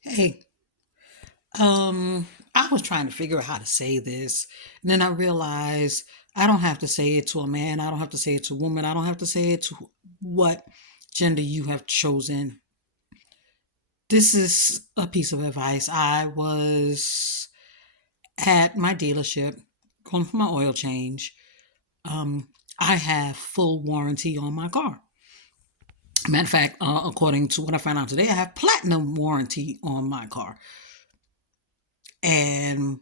Hey, I was trying to figure out how to say this, and then I realized I don't have to say it to a man, I don't have to say it to a woman, I don't have to say it to what gender you have chosen. This is a piece of advice. I was at my dealership going for my oil change. Um, I have full warranty on my car. Matter of fact, according to what I found out today, I have platinum warranty on my car. And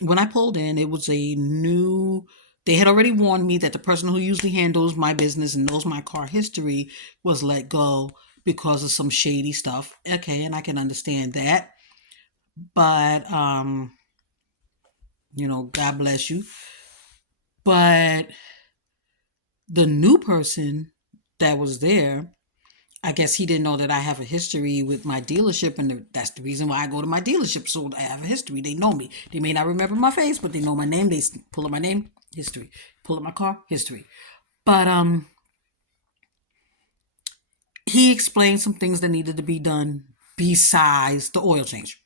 when I pulled in, it was a new. They had already warned me that the person who usually handles my business and knows my car history was let go because of some shady stuff. Okay, and I can understand that. But God bless you. But the new person that was there, I guess he didn't know that I have a history with my dealership, and that's the reason why I go to my dealership. So I have a history. They know me. They may not remember my face, but they know my name. They pull up my name, history. Pull up my car, history. But he explained some things that needed to be done besides the oil change.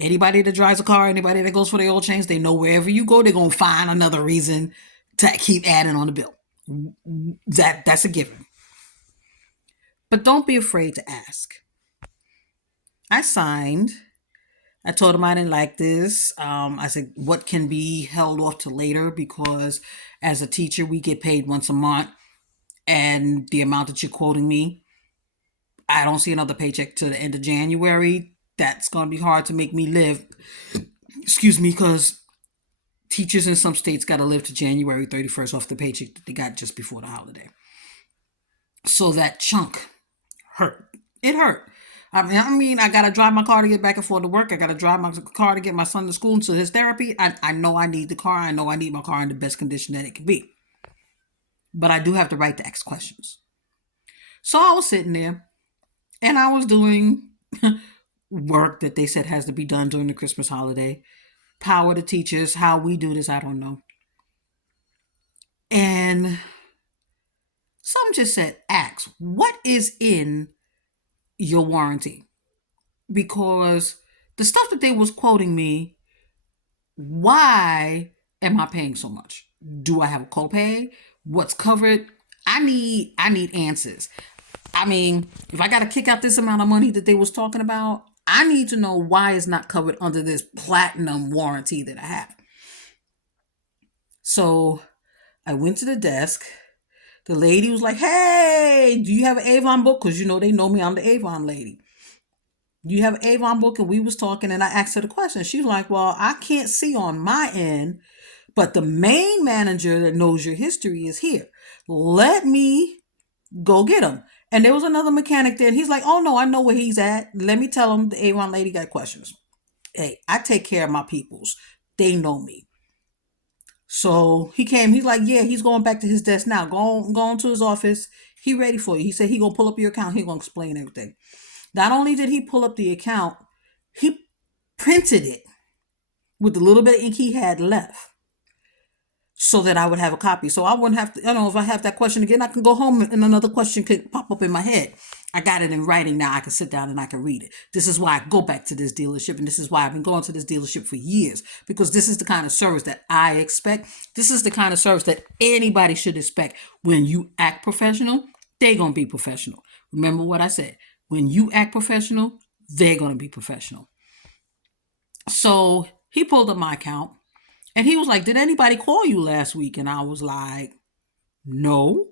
Anybody that drives a car, anybody that goes for the oil change, they know wherever you go, they're gonna find another reason to keep adding on the bill. That's a given. But don't be afraid to ask. I signed. I told him I didn't like this. I said, what can be held off to later? Because as a teacher, we get paid once a month. And the amount that you're quoting me, I don't see another paycheck to the end of January. That's going to be hard to make me live. Excuse me, because teachers in some states got to live to January 31st off the paycheck that they got just before the holiday. So that chunk hurt. It hurt. I mean, I gotta drive my car to get back and forth to work. I gotta drive my car to get my son to school and to his therapy. I know I need the car. I know I need my car in the best condition that it can be. But I do have the right to ask questions. So I was sitting there and I was doing work that they said has to be done during the Christmas holiday. Power to teachers. How we do this, I don't know. And some just said, ask, what is in your warranty? Because the stuff that they was quoting me, why am I paying so much? Do I have a copay? What's covered? I need answers. I mean, if I got to kick out this amount of money that they was talking about, I need to know why it's not covered under this platinum warranty that I have. So I went to the desk. The lady was like, "Hey, do you have an Avon book?" Because they know me. I'm the Avon lady. Do you have an Avon book? And we was talking, and I asked her the question. She's like, "Well, I can't see on my end, but the main manager that knows your history is here. Let me go get him." And there was another mechanic there, and he's like, "Oh no, I know where he's at. Let me tell him the Avon lady got questions." Hey, I take care of my peoples. They know me. So he came. He's like, "Yeah, he's going back to his desk now. Go on to his office. He ready for you." He said he gonna pull up your account. He gonna explain everything. Not only did he pull up the account, he printed it with the little bit of ink he had left so that I would have a copy. So I wouldn't have to, if I have that question again, I can go home and another question could pop up in my head. I got it in writing now. I can sit down and I can read it. This is why I go back to this dealership, and this is why I've been going to this dealership for years, because this is the kind of service that I expect. This is the kind of service that anybody should expect. When you act professional, they're going to be professional. Remember what I said. When you act professional, they're going to be professional. So he pulled up my account and he was like, "Did anybody call you last week?" And I was like, "No."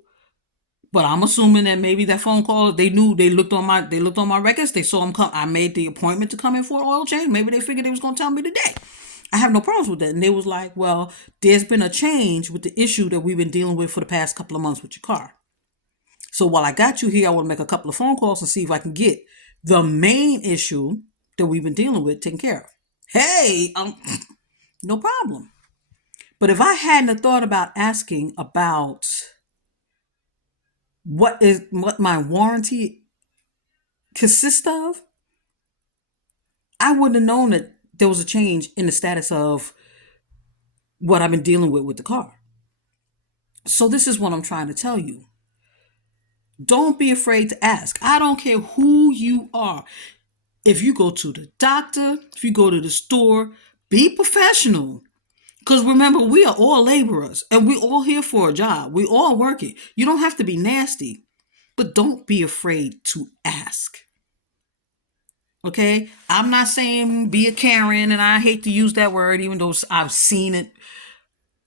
But I'm assuming that maybe that phone call, they knew, they looked on my records, they saw him come. I made the appointment to come in for an oil change. Maybe they figured they was gonna tell me today. I have no problems with that. And they was like, "Well, there's been a change with the issue that we've been dealing with for the past couple of months with your car. So while I got you here, I want to make a couple of phone calls and see if I can get the main issue that we've been dealing with taken care of." Hey, no problem. But if I hadn't thought about asking about what my warranty consists of, I wouldn't have known that there was a change in the status of what I've been dealing with the car. So this is what I'm trying to tell you. Don't be afraid to ask. I don't care who you are. If you go to the doctor, if you go to the store, be professional. Because remember, we are all laborers and we're all here for a job. We all working. You don't have to be nasty, but don't be afraid to ask. Okay? I'm not saying be a Karen, and I hate to use that word, even though I've seen it.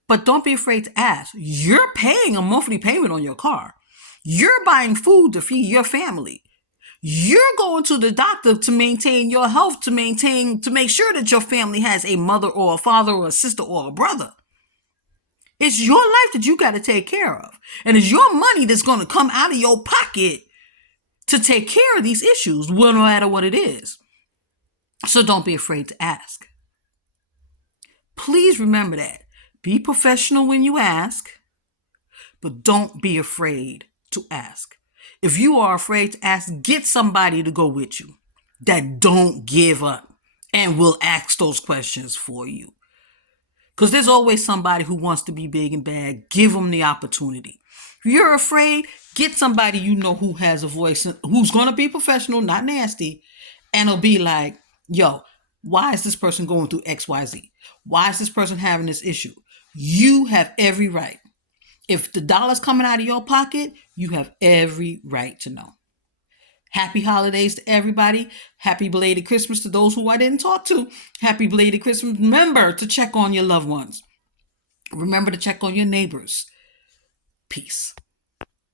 But don't be afraid to ask. You're paying a monthly payment on your car. You're buying food to feed your family. You're going to the doctor to maintain your health, to make sure that your family has a mother or a father or a sister or a brother. It's your life that you got to take care of. And it's your money that's going to come out of your pocket to take care of these issues, no matter what it is. So don't be afraid to ask. Please remember that. Be professional when you ask, but don't be afraid to ask. If you are afraid to ask, get somebody to go with you that don't give up and will ask those questions for you. Because there's always somebody who wants to be big and bad. Give them the opportunity. If you're afraid, get somebody you know who has a voice, who's going to be professional, not nasty, and it'll be like, yo, why is this person going through XYZ? Why is this person having this issue? You have every right. If the dollar's coming out of your pocket, you have every right to know. Happy holidays to everybody. Happy belated Christmas to those who I didn't talk to. Happy belated Christmas. Remember to check on your loved ones. Remember to check on your neighbors. Peace.